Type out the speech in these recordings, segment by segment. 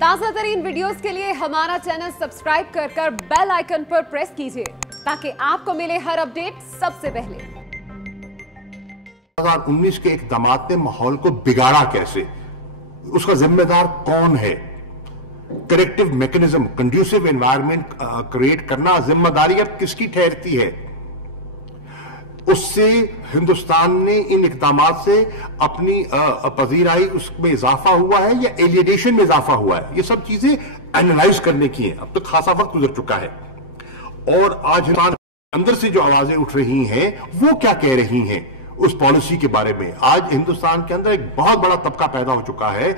ताज़ा तरीन वीडियोस के लिए हमारा चैनल सब्सक्राइब कर बेल आइकन पर प्रेस कीजिए ताकि आपको मिले हर अपडेट सबसे पहले। 2019 के इक़दामात ने माहौल को बिगाड़ा कैसे, उसका जिम्मेदार कौन है? Corrective mechanism, conducive environment create करना जिम्मेदारी अब किसकी ठहरती है? उससे हिंदुस्तान ने इन इक़दामात से अपनी पजीराई उसमें इजाफा हुआ है या एलियनेशन में इजाफा हुआ है? ये सब चीजें एनालाइज करने की हैं। अब तो खासा वक्त गुजर चुका है और आज हिंदुस्तान अंदर से जो आवाजें उठ रही हैं वो क्या कह रही हैं उस पॉलिसी के बारे में। आज हिंदुस्तान के अंदर एक बहुत बड़ा तबका पैदा हो चुका है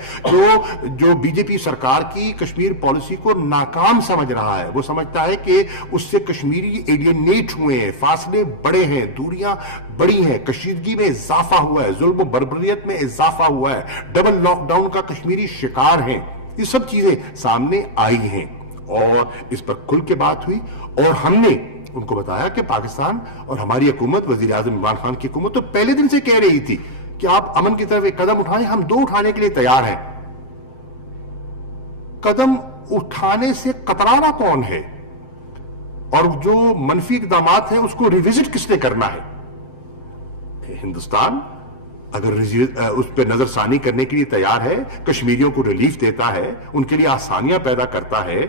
जो बीजेपी सरकार की कश्मीर पॉलिसी को नाकाम समझ रहा है। वो समझता है कि उससे कश्मीरी एलियनेट हुए हैं, फासले बड़े हैं, दूरियां बड़ी हैं, कशीदगी में इजाफा हुआ है, जुल्म बर्बरियत में इजाफा हुआ है, डबल लॉकडाउन का कश्मीरी शिकार हैं। ये सब चीजें सामने आई हैं और इस पर खुल के बात हुई और हमने उनको बताया कि पाकिस्तान और हमारी हुकूमत, वजीर आज़म इमरान खान की हुकूमत तो पहले दिन से कह रही थी कि आप अमन की तरफ एक कदम उठाएं, हम दो उठाने के लिए तैयार हैं। कदम उठाने से कतराना कौन है और जो मनफी इक़दामात हैं उसको रिविजिट किसने करना है? हिंदुस्तान अगर उस पर नजरसानी करने के लिए तैयार है, कश्मीरियों को रिलीफ देता है, उनके लिए आसानियां पैदा करता है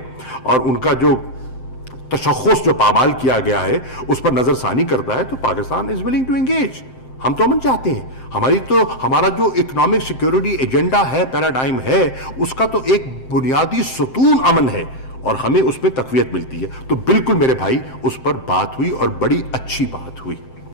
और उनका जो तशख़्ख़ुस जो पामाल किया गया है उस पर नजरसानी करता है, तो Pakistan is willing to engage. हम तो अमन चाहते हैं। हमारा जो इकोनॉमिक सिक्योरिटी एजेंडा है, पैराडाइम है, उसका तो एक बुनियादी सुतून अमन है और हमें उस पर तक़वियत मिलती है। तो बिल्कुल मेरे भाई उस पर बात हुई और बड़ी अच्छी बात हुई।